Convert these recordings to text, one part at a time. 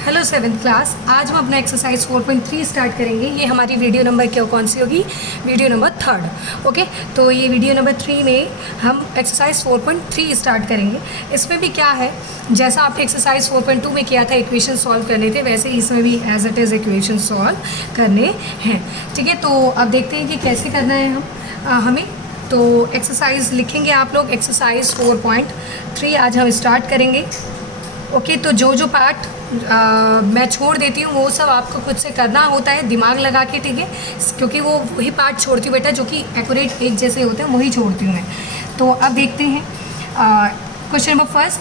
Hello seventh class. आज हम अपना एक्सरसाइज 4.3 स्टार्ट करेंगे। ये हमारी वीडियो नंबर क्या कौन सी होगी? Video number 3। ओके, तो ये वीडियो नंबर 3 में हम एक्सरसाइज 4.3 स्टार्ट करेंगे। इसमें भी क्या है, जैसा आपने एक्सरसाइज 4.2 में किया था, इक्वेशन सॉल्व करने थे, वैसे इसमें भी as it is equation solve करने हैं। ठीक है, तो अब देखते हैं कि कैसे करना है हमें। तो एक्सरसाइज लिखेंगे आप लोग, एक्सरसाइज 4.3 आज हम स्टार्ट करेंगे। ओके, तो जो पार्ट मैं छोड़ देती हूँ वो सब आपको खुद से करना होता है, दिमाग लगा के। ठीक है, क्योंकि वो वही पार्ट छोड़ती हूँ बेटा जो कि एक्यूरेट एक जैसे होते हैं, वही छोड़ती हूँ मैं। तो अब देखते हैं क्वेश्चन नंबर फर्स्ट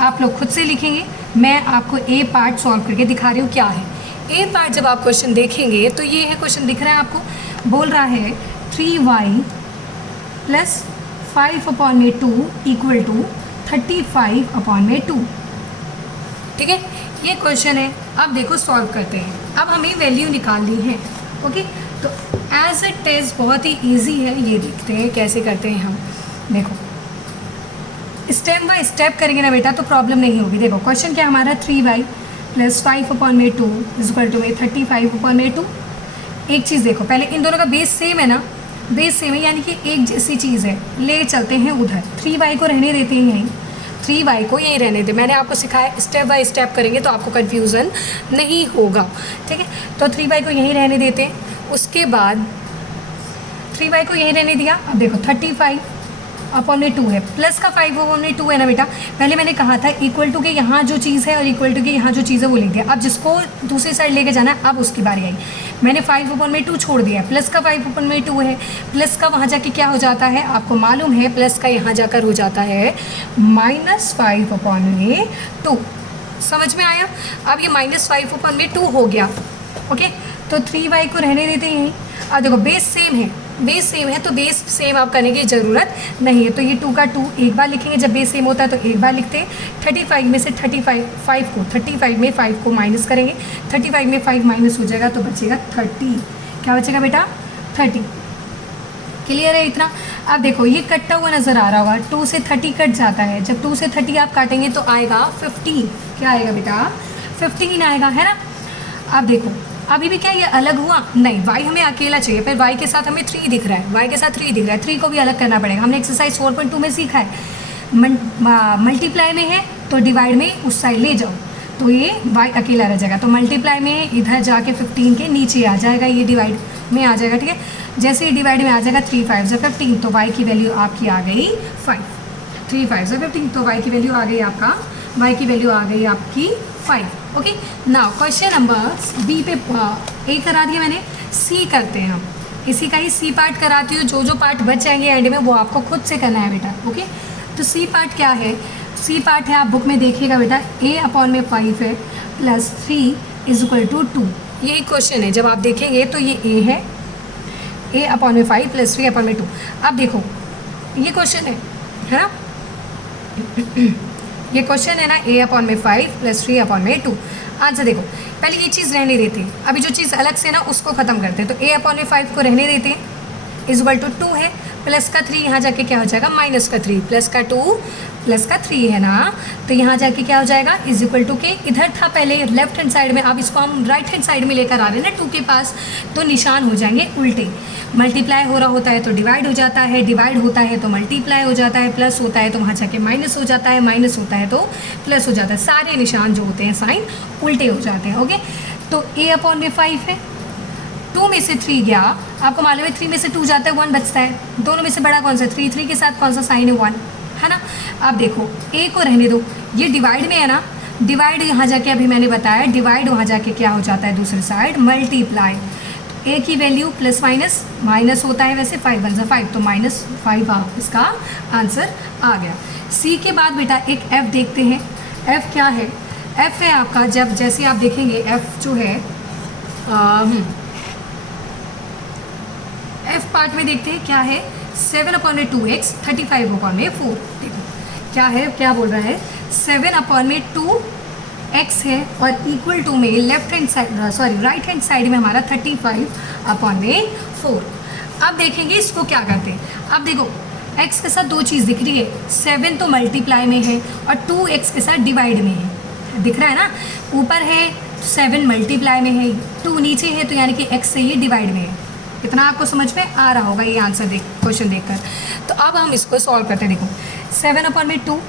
आप लोग खुद से लिखेंगे। मैं आपको ए पार्ट सॉल्व करके दिखा रही हूँ क्या है ए पार्ट। जब आप क्वेश्चन देखेंगे तो ये है क्वेश्चन, दिख रहा है आपको, बोल रहा है 3y + 5/2 = 35/2। ठीक है, ये क्वेश्चन है। अब देखो सॉल्व करते हैं। अब हमें वैल्यू निकालनी है। ओके, तो एज इट इज़ बहुत ही इजी है। ये देखते हैं कैसे करते हैं हम। देखो स्टेप बाय स्टेप करेंगे ना बेटा तो प्रॉब्लम नहीं होगी। देखो क्वेश्चन क्या हमारा, 3y + 5/2 = 35/2। एक चीज़ देखो, पहले इन दोनों का बेस सेम है ना, बेस सेम है यानी कि एक जैसी चीज़ है। ले चलते हैं उधर, 3y को रहने देते हैं यहीं, 3y को यहीं रहने दे। मैंने आपको सिखाया स्टेप बाय स्टेप करेंगे तो आपको कन्फ्यूज़न नहीं होगा। ठीक है, तो 3y को यहीं रहने देते हैं। उसके बाद 3y को यहीं रहने दिया। अब देखो 35/2 है, प्लस का 5/2 है ना बेटा। पहले मैंने कहा था इक्वल टू के यहाँ जो चीज़ है और इक्वल टू के यहाँ जो चीज़ है वो लिख दिया। अब जिसको दूसरी साइड लेके जाना है अब उसकी बारी आई। मैंने 5/2 छोड़ दिया है, प्लस का 5/2 है। प्लस का वहाँ जाके क्या हो जाता है आपको मालूम है, प्लस का यहाँ जाकर हो जाता है -5/2। समझ में आया? अब ये -5/2 हो गया। ओके, तो 3y को रहने देते हैं। अब देखो बेस सेम है, बेस सेम है तो बेस सेम आप करने की ज़रूरत नहीं है। तो ये 2 का 2 एक बार लिखेंगे, जब बेस सेम होता है तो एक बार लिखते हैं। 35 में से 35 में 5 को माइनस करेंगे। 35 में 5 माइनस हो जाएगा तो बचेगा 30। क्या बचेगा बेटा? 30। क्लियर है इतना? अब देखो ये कटता हुआ नज़र आ रहा होगा, 2 से 30 कट जाता है। जब 2 से 30 आप काटेंगे तो आएगा 15। क्या आएगा बेटा? 15 आएगा, है ना। अब देखो अभी भी क्या ये अलग हुआ? नहीं, y हमें अकेला चाहिए, पर y के साथ हमें 3 दिख रहा है, y के साथ 3 दिख रहा है। 3 को भी अलग करना पड़ेगा। हमने एक्सरसाइज 4.2 में सीखा है, मल्टीप्लाई में है तो डिवाइड में उस साइड ले जाओ तो ये y अकेला रह जाएगा। तो मल्टीप्लाई में इधर जाके 15 के नीचे आ जाएगा, ये डिवाइड में आ जाएगा। ठीक है, जैसे ही डिवाइड में आ जाएगा 3 5 × 15 तो y की वैल्यू आपकी आ गई 5। 3 5 × 15 तो y की वैल्यू आ गई आपका, y की वैल्यू आ गई आपकी 5। Okay, now question number B पे ए करा दिया मैंने, सी करते हैं हम। इसी का ही सी पार्ट कराती हूँ, जो पार्ट बच जाएंगे एंड में वो आपको खुद से करना है बेटा। ओके, तो सी पार्ट क्या है? सी पार्ट है, आप बुक में देखिएगा बेटा, a/5 है + 3 = 2। यही क्वेश्चन है, जब आप देखेंगे तो ये ए है, a/5 + 3/2। अब देखो ये क्वेश्चन है ना, ये क्वेश्चन है ना, a/5 + 3/2। आंसर देखो, पहले ये चीज़ रहने देते हैं, अभी जो चीज़ अलग से ना उसको ख़त्म करते हैं। तो a/5 को रहने देते हैं, = 2 है, प्लस का 3 यहाँ जाके क्या हो जाएगा? -3, प्लस का 2 प्लस का 3 है ना, तो यहाँ जाके क्या हो जाएगा? = के इधर था पहले लेफ्ट हैंड साइड में, अब इसको हम राइट हैंड साइड में लेकर आ रहे हैं ना 2 के पास, तो निशान हो जाएंगे उल्टे। मल्टीप्लाई हो रहा होता है तो डिवाइड हो जाता है, डिवाइड होता है तो मल्टीप्लाई हो जाता है, प्लस होता है तो वहाँ जाके माइनस हो जाता है, माइनस होता है तो प्लस हो जाता है। सारे निशान जो होते हैं साइन उल्टे हो जाते हैं। ओके, तो a/5 है, 2 में से 3 गया, आपको मालूम है 3 में से 2 जाता है 1 बचता है। दोनों में से बड़ा कौन सा? 3। 3 के साथ कौन सा साइन है? 1, है ना। अब देखो a को रहने दो, ये डिवाइड में है ना, डिवाइड यहाँ जाके अभी मैंने बताया, डिवाइड वहाँ जाके क्या हो जाता है दूसरी साइड? मल्टीप्लाई। a की वैल्यू प्लस माइनस होता है, वैसे 5 × 5 तो -5 इसका आंसर आ गया। c के बाद बेटा एक f देखते हैं। f क्या है? f है आपका, जब जैसे आप देखेंगे f जो है f पार्ट में देखते हैं क्या है, 7/2x 35/4। देखो क्या है, क्या बोल रहा है? 7/2x है और इक्वल टू में left hand side, sorry right hand side में हमारा 35/4। अब देखेंगे इसको क्या करते हैं। अब देखो x के साथ 2 चीज़ दिख रही है, 7 तो मल्टीप्लाई में है और 2x के साथ डिवाइड में है दिख रहा है ना, ऊपर है 7 मल्टीप्लाई में है, 2 नीचे है, तो यानी कि x से ये डिवाइड में है। इतना आपको समझ में आ रहा होगा ये आंसर क्वेश्चन देखकर। तो अब हम इसको सॉल्व करते हैं। देखो 7/2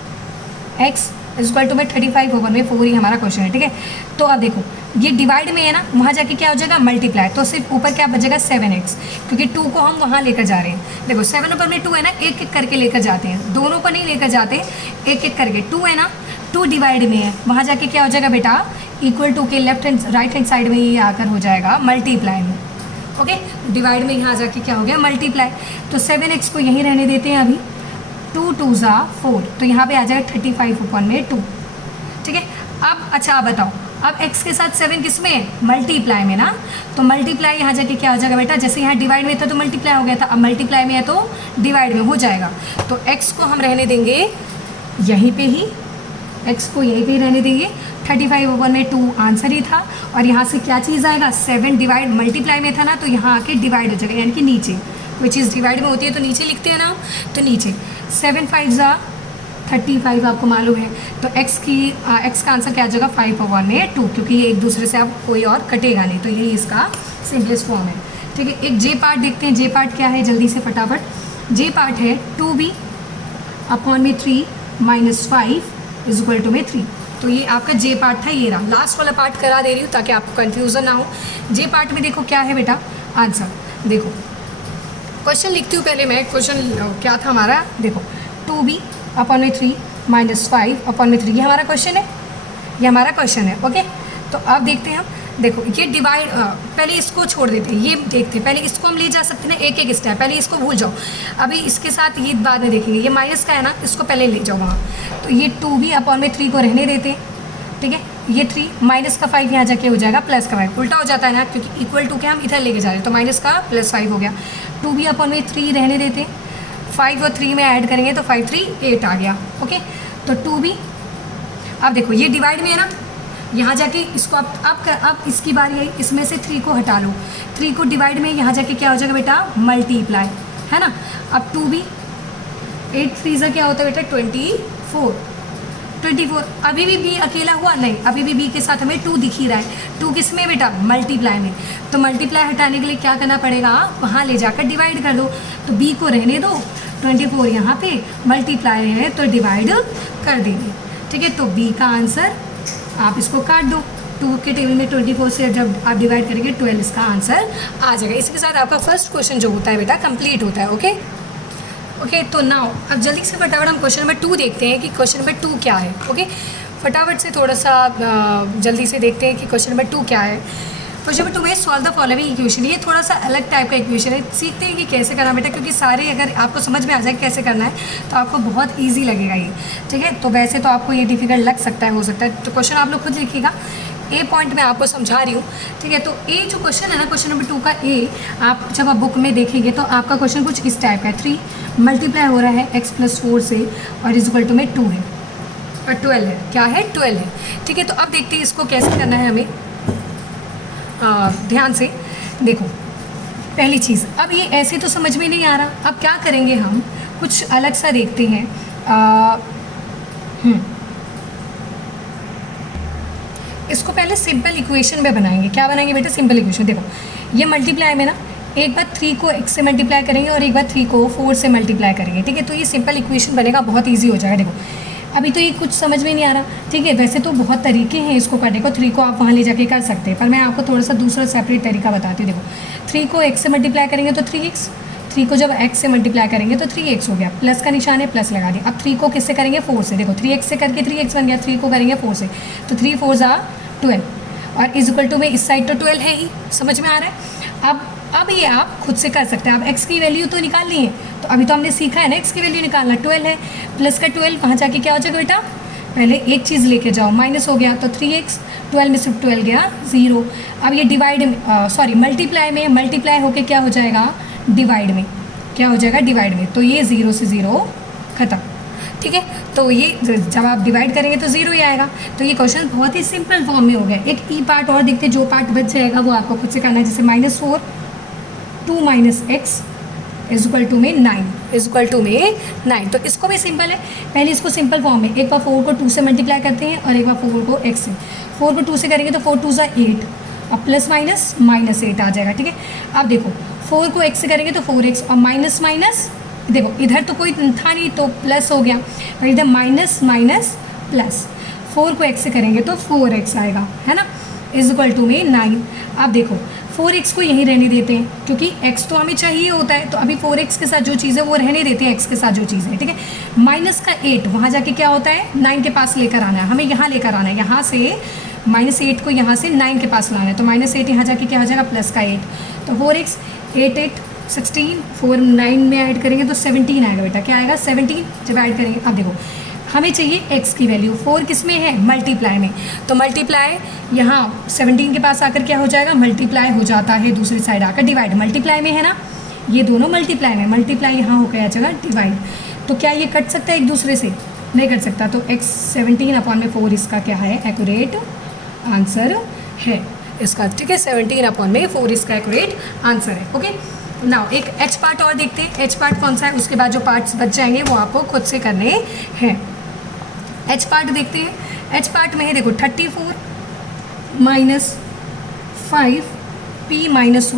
x इक्वल टू में 35/4 ही हमारा क्वेश्चन है, ठीक है। तो अब देखो ये डिवाइड में है ना, वहाँ जाके क्या हो जाएगा मल्टीप्लाई, तो सिर्फ ऊपर क्या बचेगा 7x, क्योंकि 2 को हम वहाँ लेकर जा रहे हैं। देखो 7/2 है ना, एक एक करके लेकर जाते हैं, दोनों को नहीं लेकर जाते, एक एक करके। 2 है ना, 2 डिवाइड में है, वहाँ जाके क्या हो जाएगा बेटा इक्वल टू के left hand right hand side में ये आकर हो जाएगा मल्टीप्लाई में। ओके, डिवाइड में यहाँ जाके क्या हो गया मल्टीप्लाई। तो 7x को यहीं रहने देते हैं अभी, 2 2 ज़ा 4, तो यहाँ पे आ जाएगा 35/2, ठीक है। अब अच्छा आप बताओ, अब x के साथ 7 किस में है मल्टीप्लाई में ना, तो मल्टीप्लाई यहाँ जाके क्या हो जाएगा बेटा, जैसे यहाँ डिवाइड में था तो मल्टीप्लाई हो गया था, अब मल्टीप्लाई में है तो डिवाइड में हो जाएगा। तो x को हम रहने देंगे यहीं पे ही, x को यहीं पे ही रहने देंगे, 35/2 आंसर ही था। और यहाँ से क्या चीज़ आएगा 7 डिवाइड मल्टीप्लाई में था ना, तो यहाँ आके डिवाइड हो जाएगा, यानी कि नीचे कोई चीज़ डिवाइड में होती है तो नीचे लिखते हैं ना, तो नीचे 7 5 ज़ा 35 आपको मालूम है, तो x का आंसर क्या आ जाएगा 5/2, क्योंकि ये एक दूसरे से अब कोई और कटेगा नहीं, तो यही इसका सिंपलेस्ट फॉर्म है, ठीक है। एक जे पार्ट देखते हैं, जे पार्ट क्या है जल्दी से फटाफट। जे पार्ट है 2b/3 - 5 इक्वल टू में 3, तो ये आपका जे पार्ट था, ये रहा। लास्ट वाला पार्ट करा दे रही हूँ ताकि आपको कन्फ्यूज़न ना हो। जे पार्ट में देखो क्या है बेटा आंसर, देखो क्वेश्चन लिखती हूँ पहले मैं, क्वेश्चन क्या था हमारा, देखो 2b/3 - 5/3, ये हमारा क्वेश्चन है, ये हमारा क्वेश्चन है, ओके। तो अब देखते हैं हम, देखो ये डिवाइड, पहले इसको छोड़ देते हैं, ये देखते हैं, पहले इसको हम ले जा सकते हैं एक एक स्टेप, पहले इसको भूल जाओ, अभी इसके साथ ये बाद में देखेंगे। ये माइनस का है ना, इसको पहले ले जाओ वहाँ, तो ये 2b/3 को रहने देते हैं, ठीक है। ये 3 माइनस का 5 यहाँ जाके हो जाएगा प्लस का 5, उल्टा हो जाता है ना, क्योंकि इक्वल टू के हम इधर लेके जा रहे हैं, तो माइनस का +5 हो गया। 2b/3 रहने देते हैं, 5 और 3 में ऐड करेंगे तो 5 3 8 आ गया, ओके। तो 2b, अब देखो ये डिवाइड में है ना, यहाँ जाके इसको अब इसकी बारी आई, इसमें से 3 को हटा लो, 3 को डिवाइड में यहाँ जाके क्या हो जाएगा बेटा मल्टीप्लाई, है ना। अब 2b 8 3 ज़ा क्या होता है बेटा 24, अभी भी b अकेला हुआ नहीं, अभी भी b के साथ हमें 2 दिख ही रहा है, 2 किस में बेटा मल्टीप्लाई में, तो मल्टीप्लाई हटाने के लिए क्या करना पड़ेगा, वहाँ ले जाकर डिवाइड कर दो, तो b को रहने दो, 24 यहाँ पे मल्टीप्लाई है तो डिवाइड कर देंगे, ठीक है। तो b का आंसर आप इसको काट दो, 2 के टेबल में 24 से जब आप डिवाइड करेंगे 12 इसका आंसर आ जाएगा। इसके साथ आपका फर्स्ट क्वेश्चन जो होता है बेटा कंप्लीट होता है, ओके। ओके, तो नाउ अब जल्दी से फटाफट हम क्वेश्चन नंबर 2 देखते हैं कि क्वेश्चन नंबर 2 क्या है, ओके। फटाफट से थोड़ा सा जल्दी से देखते हैं कि क्वेश्चन नंबर 2 क्या है। क्वेश्चन नंबर 2 में सॉल्व द फॉलोइंग इक्वेशन, ये थोड़ा सा अलग टाइप का इक्वेशन है, सीखते हैं कि कैसे करना बेटा, क्योंकि सारे अगर आपको समझ में आ जाए कैसे करना है तो आपको बहुत ईजी लगेगा ये, ठीक है। तो वैसे तो आपको ये डिफिकल्ट लग सकता है, हो सकता है, तो क्वेश्चन आप लोग खुद लिखिएगा। ए पॉइंट मैं आपको समझा रही हूँ, ठीक है। तो ए जो क्वेश्चन है ना, क्वेश्चन नंबर 2 का ए, आप जब आप बुक में देखेंगे तो आपका क्वेश्चन कुछ इस टाइप का है, 3 मल्टीप्लाई हो रहा है x + 4 से और इक्वल टू में 2 है और 12 है, क्या है 12 है, ठीक है। तो अब देखते हैं इसको कैसे करना है हमें, ध्यान से देखो। पहली चीज़, अब ये ऐसे तो समझ में नहीं आ रहा, अब क्या करेंगे हम, कुछ अलग सा देखते हैं। इसको पहले सिंपल इक्वेशन में बनाएंगे, क्या बनाएंगे बेटा सिंपल इक्वेशन। देखो ये मल्टीप्लाई में ना, एक बार 3 को x से मल्टीप्लाई करेंगे और एक बार 3 को 4 से मल्टीप्लाई करेंगे, ठीक है। तो ये सिंपल इक्वेशन बनेगा, बहुत ईजी हो जाएगा। देखो अभी तो ये कुछ समझ में नहीं आ रहा, ठीक है। वैसे तो बहुत तरीके हैं इसको करने को, 3 को आप वहाँ ले जाके कर सकते हैं, पर मैं आपको थोड़ा सा दूसरा सेपरेट तरीका बताती हूँ। देखो 3 को x से मल्टीप्लाई करेंगे तो 3x, 3 को जब x से मल्टीप्लाई करेंगे तो 3x हो गया, प्लस का निशान है प्लस लगा दिया। अब 3 को किससे करेंगे 4 से, देखो 3x से करके 3x बन गया, 3 को करेंगे 4 से तो 3 4 ज़ा 12 और इक्वल टू में इस साइड तो 12 है ही, समझ में आ रहा है। अब ये आप खुद से कर सकते हैं, आप x की वैल्यू तो निकाल ली है, तो अभी तो हमने सीखा है ना x की वैल्यू निकालना, 12 है प्लस का 12, वहाँ जाके क्या हो जाएगा बेटा, पहले एक चीज़ लेके जाओ, माइनस हो गया तो 3x, 12 में सिर्फ 12 गया 0। अब ये डिवाइड में मल्टीप्लाई में, मल्टीप्लाई होके क्या हो जाएगा डिवाइड में, क्या हो जाएगा डिवाइड में, तो ये 0 से 0 खत्म, ठीक है। तो ये जब आप डिवाइड करेंगे तो 0 ही आएगा। तो ये क्वेश्चन बहुत ही सिंपल फॉर्म में हो गया। एक ई पार्ट और देखते, जो पार्ट बच जाएगा वो आपको खुद से करना है, जैसे -4 2 - x इक्वल टू में 9 इज इक्वल टू में 9। तो इसको भी सिंपल है, पहले इसको सिंपल फॉर्म में एक बार 4 को 2 से मल्टीप्लाई करते हैं और एक बार 4 को x से। 4 को 2 से करेंगे तो 4 2 ज़ा 8, अब प्लस माइनस माइनस 8 आ जाएगा, ठीक है। अब देखो 4 को x से करेंगे तो 4x और माइनस माइनस, देखो इधर तो कोई था नहीं तो प्लस हो गया, और इधर माइनस माइनस प्लस। 4 को x से करेंगे तो 4x आएगा, है ना, इज इक्वल टू में 9। अब देखो 4x को यहीं रहने देते हैं क्योंकि x तो हमें चाहिए होता है, तो अभी 4x के साथ जो चीज़ है वो रहने देते हैं x के साथ जो चीज़ है, ठीक है। माइनस का 8 वहाँ जाके क्या होता है 9 के पास लेकर आना है, हमें यहाँ लेकर आना है, यहाँ से -8 को यहाँ से 9 के पास लाना है, तो -8 यहाँ जाके क्या हो जाएगा प्लस का 8, तो 4x 8 8 16, 4 9 में ऐड करेंगे तो 17 आएगा बेटा, क्या आएगा 17 जब ऐड करेंगे। अब देखो हमें चाहिए x की वैल्यू, 4 किस में है मल्टीप्लाई में, तो मल्टीप्लाई यहाँ 17 के पास आकर क्या हो जाएगा मल्टीप्लाई हो जाता है, दूसरी साइड आकर डिवाइड, मल्टीप्लाई में है ना, ये दोनों मल्टीप्लाई में, मल्टीप्लाई यहाँ होकर आ जाएगा डिवाइड। तो क्या ये कट सकता है एक दूसरे से, नहीं कट सकता, तो x 17/4 इसका क्या है एक्यूरेट आंसर है इसका, ठीक है। 17/4 इसका एक्यूरेट आंसर है, ओके। नाउ एक h पार्ट और देखते हैं, h पार्ट कौन सा है, उसके बाद जो पार्ट्स बच जाएंगे वो आपको खुद से करने हैं। h पार्ट देखते हैं, h पार्ट में है देखो 34 - 5 p - 1 इज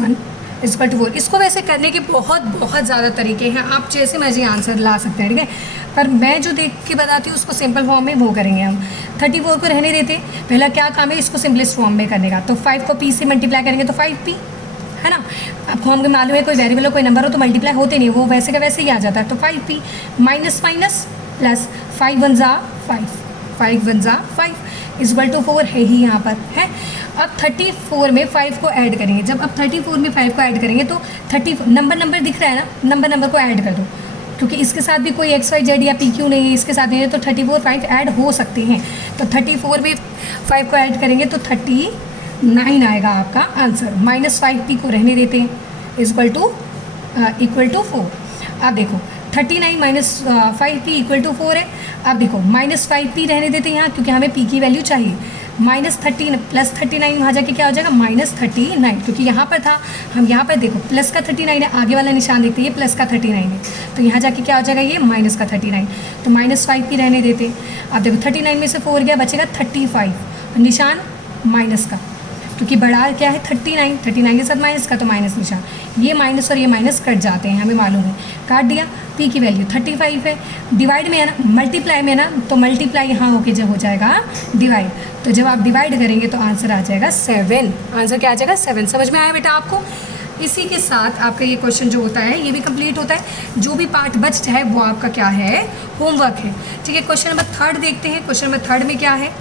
इक्वल टू 4। इसको वैसे करने के बहुत ज़्यादा तरीके हैं, आप जैसे मर्जी आंसर ला सकते हैं, ठीक है, पर मैं जो देख के बताती हूँ उसको सिंपल फॉर्म में वो करेंगे हम। 34 को रहने देते, पहला क्या काम है इसको सिंपलेस्ट फॉर्म में करने का, तो 5 को p से मल्टीप्लाई करेंगे तो 5p, है ना। आपको हमको मालूम है कोई वेरिएबल हो कोई नंबर हो तो मल्टीप्लाई होते नहीं, वो वैसे का वैसे ही आ जाता है, तो 5p माइनस माइनस प्लस 5 1 ज़ा 5, 5 1 ज़ा 5 इज इक्वल टू 4 है ही यहाँ पर, है। अब 34 में 5 को ऐड करेंगे, जब अब 34 में 5 को ऐड करेंगे तो 30 नंबर दिख रहा है ना, नंबर को ऐड कर दो, क्योंकि इसके साथ भी कोई x y z या p q नहीं है, इसके साथ नहीं है, तो 34 5 ऐड हो सकते हैं, तो 34 में 5 को ऐड करेंगे तो 39 आएगा आपका आंसर। -5p को रहने देते हैं इज इक्वल टू 4। अब देखो 39 - 5p इक्वल टू 4 है। अब देखो -5p रहने देते हैं यहाँ क्योंकि हमें p की वैल्यू चाहिए, -13 प्लस 39 वहाँ जाके क्या हो जाएगा -39, क्योंकि यहाँ पर था, हम यहाँ पर देखो प्लस का 39 है, आगे वाला निशान देखते हैं ये प्लस का 39 है, तो यहाँ जाके क्या हो जाएगा ये माइनस का 39, तो -5p रहने देते। अब देखो 39 में से 4 गया, बचेगा 35, निशान माइनस का, क्योंकि बड़ा क्या है 39 के साथ माइनस का, तो माइनस निशान, ये माइनस और ये माइनस कट जाते हैं, हमें मालूम है, काट दिया। p की वैल्यू 35 है, डिवाइड में है ना, मल्टीप्लाई में है ना, तो मल्टीप्लाई यहाँ होके जब हो जाएगा डिवाइड, तो जब आप डिवाइड करेंगे तो आंसर आ जाएगा 7। आंसर क्या आ जाएगा 7। समझ में आया बेटा आपको। इसी के साथ आपका ये क्वेश्चन जो होता है ये भी कंप्लीट होता है, जो भी पार्ट बचता है वो आपका क्या है होमवर्क है, ठीक है। क्वेश्चन नंबर 3 देखते हैं। क्वेश्चन नंबर 3 में क्या है,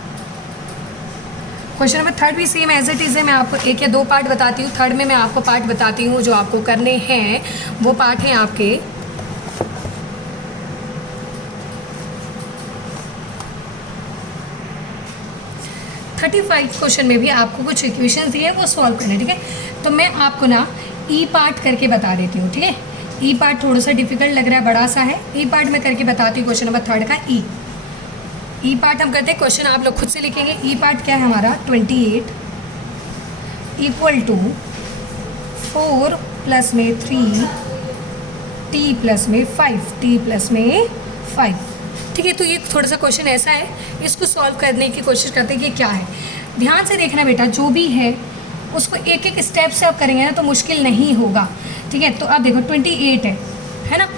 क्वेश्चन नंबर 3 भी सेम एज इट इज़ है, मैं आपको 1 या 2 पार्ट बताती हूँ, 3 में मैं आपको पार्ट बताती हूँ जो आपको करने हैं, वो पार्ट हैं आपके 35 क्वेश्चन में भी आपको कुछ इक्वेशंस दिए वो सॉल्व करने, ठीक है। तो मैं आपको ना ई पार्ट करके बता देती हूँ, ठीक है। ई पार्ट थोड़ा सा डिफिकल्ट लग रहा है, बड़ा सा है, ई पार्ट मैं करके बताती हूँ। क्वेश्चन नंबर 3 का ई पार्ट हम करते हैं, क्वेश्चन आप लोग खुद से लिखेंगे। ई पार्ट क्या है हमारा 28 इक्वल टू 4 प्लस में 3 t प्लस में 5 t प्लस में 5, ठीक है। तो ये थोड़ा सा क्वेश्चन ऐसा है, इसको सॉल्व करने की कोशिश करते हैं कि क्या है। ध्यान से देखना बेटा, जो भी है उसको एक एक स्टेप से आप करेंगे ना तो मुश्किल नहीं होगा, ठीक है। तो आप देखो 28 है ना।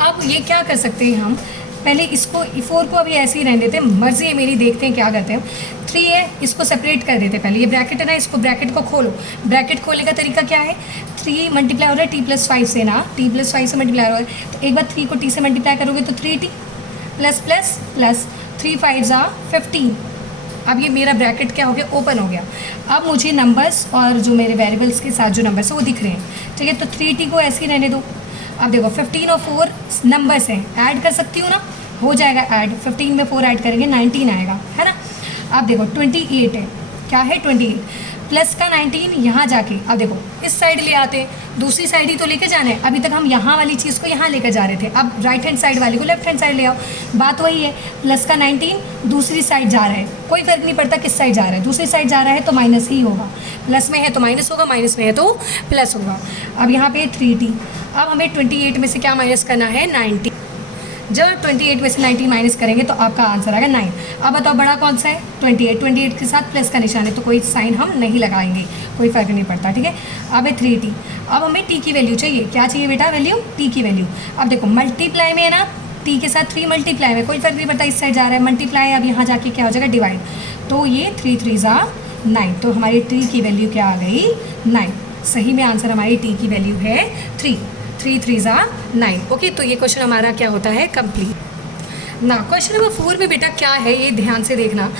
अब ये क्या कर सकते हैं हम, पहले इसको 4 को अभी ऐसे ही रहने देते हैं, मर्जी है मेरी, देखते हैं क्या करते हैं। 3 है, इसको सेपरेट कर देते हैं, पहले ये ब्रैकेट है ना, इसको ब्रैकेट को खोलो। ब्रैकेट खोलने का तरीका क्या है, 3 मल्टीप्लाई हो रहा है t प्लस 5 से ना, t प्लस 5 से मल्टीप्लाई हो रहा है, तो एक बार 3 को t से मल्टीप्लाई करोगे तो 3t प्लस प्लस प्लस 3 5 ज़ा 15। अब ये मेरा ब्रैकेट क्या हो गया, ओपन हो गया। अब मुझे नंबर्स और जो मेरे वेरिएबल्स के साथ जो नंबर्स है वो दिख रहे हैं, ठीक है। तो 3t को ऐसे ही रहने दो। अब देखो 15 और 4 नंबर्स हैं, ऐड कर सकती हूँ ना, हो जाएगा ऐड, 15 में 4 ऐड करेंगे 19 आएगा, है ना। अब देखो 28 है, क्या है 28 प्लस का 19 यहाँ जाके, अब देखो इस साइड ले आते, दूसरी साइड ही तो लेके जाना है। अभी तक हम यहाँ वाली चीज़ को यहाँ लेकर जा रहे थे, अब राइट हैंड साइड वाली को लेफ्ट हैंड साइड ले आओ, बात वही है। प्लस का 19 दूसरी साइड जा रहा है, कोई फर्क नहीं पड़ता किस साइड जा रहा है, दूसरी साइड जा रहा है तो माइनस ही होगा, प्लस में है तो माइनस होगा, माइनस में है तो प्लस होगा। अब यहाँ पे 3t, अब हमें 28 में से क्या माइनस करना है, 90। जब 28 में से 90 माइनस करेंगे तो आपका आंसर आएगा 9। अब बताओ बड़ा कौन सा है, 28 के साथ प्लस का निशान है तो कोई साइन हम नहीं लगाएंगे, कोई फ़र्क नहीं पड़ता, ठीक है। अब है 3t। अब हमें t की वैल्यू चाहिए, क्या चाहिए बेटा, वैल्यू, t की वैल्यू। अब देखो मल्टीप्लाई में है ना, t के साथ 3 मल्टीप्लाई में, कोई फ़र्क नहीं पड़ता, इस साइड जा रहा है मल्टीप्लाई, अब यहाँ जाके क्या हो जाएगा, डिवाइड। तो ये 3 3 9, तो हमारी t की वैल्यू क्या आ गई, 9। सही में आंसर हमारी t की वैल्यू है 3 3 9। ओके, तो ये क्वेश्चन हमारा क्या होता है, कंप्लीट ना। क्वेश्चन नंबर 4 में बेटा क्या है, ये ध्यान से देखना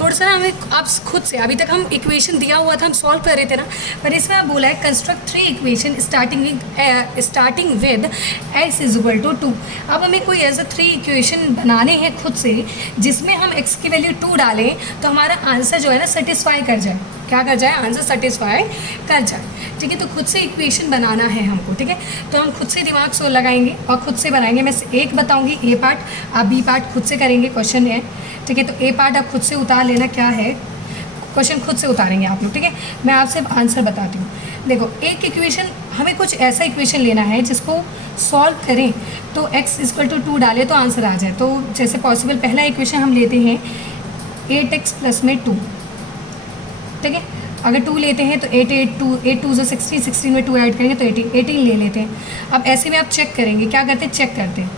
थोड़ा सा ना, हमें आप खुद से, अभी तक हम इक्वेशन दिया हुआ था हम सॉल्व कर रहे थे ना, पर इसमें आप बोला है construct 3 equation starting with x is equal to 2। अब हमें कोई ऐसा 3 इक्वेशन बनाने हैं खुद से जिसमें हम x की वैल्यू 2 डालें तो हमारा आंसर जो है ना सेटिस्फाई कर जाए, क्या कर जाए, आंसर सेटिस्फाई कर जाए, ठीक है। तो खुद से इक्वेशन बनाना है हमको, ठीक है। तो हम खुद से दिमाग से लगाएंगे और खुद से बनाएंगे। मैं एक बताऊंगी ए पार्ट, आप बी पार्ट खुद से करेंगे, क्वेश्चन है, ठीक है। तो ए पार्ट आप खुद से उतार लेना, क्या है क्वेश्चन खुद से उतारेंगे आप लोग, ठीक है। मैं आपसे आंसर बताती हूँ। देखो एक इक्वेशन, हमें कुछ ऐसा इक्वेशन लेना है जिसको सॉल्व करें तो x इक्वल टू 2 डालें तो आंसर आ जाए। तो जैसे पॉसिबल, पहला इक्वेशन हम लेते हैं 8x प्लस में 2, ठीक है। अगर 2 लेते हैं तो 8 2 16, 16 में 2 ऐड करेंगे तो 18 ले लेते हैं। अब ऐसे में आप चेक करेंगे, क्या करते हैं, चेक करते हैं,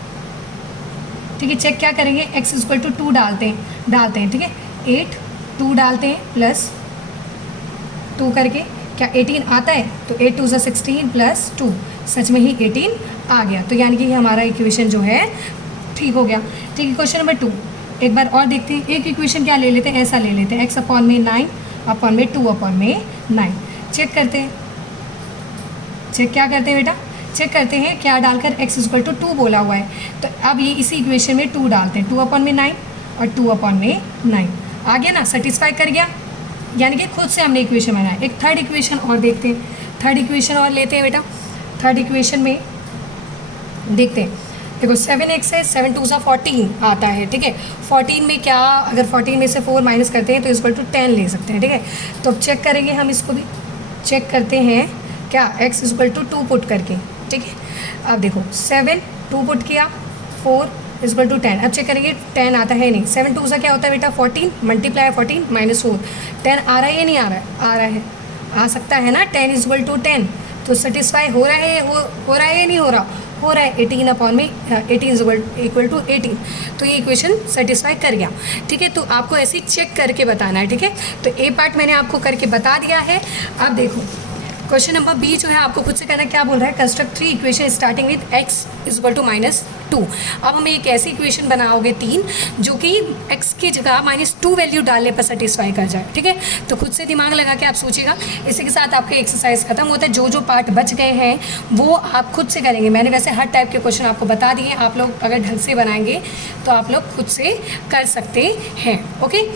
ठीक है। चेक क्या करेंगे, x इक्वल टू 2 डालते हैं, ठीक है। 8 2 डालते हैं प्लस 2 करके क्या 18 आता है, तो 8 2 16 प्लस 2, सच में ही 18 आ गया। तो यानी कि हमारा इक्वेशन जो है ठीक हो गया, ठीक है। क्वेश्चन नंबर 2 एक बार और देखते हैं। एक इक्वेशन क्या ले लेते हैं, ऐसा ले लेते हैं, x अपॉन में 9 अपॉन में 2 अपॉन में 9। चेक करते हैं, चेक क्या करते हैं बेटा, चेक करते हैं क्या डालकर, x इक्वल टू 2 बोला हुआ है, तो अब ये इसी इक्वेशन में 2 डालते हैं, 2 अपॉन में 9 और 2 अपॉन में 9 आ गया ना, सेटिस्फाई कर गया, यानी कि खुद से हमने इक्वेशन बनाया। एक थर्ड इक्वेशन और देखते हैं, थर्ड इक्वेशन और लेते हैं बेटा। थर्ड इक्वेशन में देखते हैं, देखो 7x है, 7 2 14 आता है, ठीक है। 14 में क्या, अगर 14 में से 4 माइनस करते हैं तो इक्वल टू 10 ले सकते हैं, ठीक है। तो अब चेक करेंगे हम, इसको भी चेक करते हैं क्या, x इक्वल टू 2 पुट करके, ठीक है। अब देखो 7 2 पुट किया, 4 इक्वल टू 10। अब चेक करेंगे 10 आता है नहीं, 7 2 क्या होता है बेटा 14, मल्टीप्लाई 14 माइनस 4, 10 आ रहा है या नहीं आ रहा है, आ रहा है, आ सकता है ना, 10 इक्वल टू 10, तो सेटिस्फाई हो रहा है, हो रहा है या नहीं हो रहा, हो रहा है। 18 अपॉन में 18 इक्वल टू 18, तो ये इक्वेशन सेटिस्फाई कर गया, ठीक है। तो आपको ऐसे ही चेक करके बताना है, ठीक है। तो ए पार्ट मैंने आपको करके बता दिया है। अब देखो क्वेश्चन नंबर बी जो है आपको खुद से करना, क्या बोल रहा है, construct 3 equation starting with x equal to -2। अब हमें एक ऐसी इक्वेशन बनाओगे 3 जो कि x की जगह -2 वैल्यू डालने पर सेटिस्फाई कर जाए, ठीक है। तो खुद से दिमाग लगा के आप सोचिएगा। इसी के साथ आपका एक्सरसाइज खत्म होता है। जो जो पार्ट बच गए हैं वो आप खुद से करेंगे। मैंने वैसे हर टाइप के क्वेश्चन आपको बता दिए, आप लोग अगर ढंग से बनाएंगे तो आप लोग खुद से कर सकते हैं, ओके।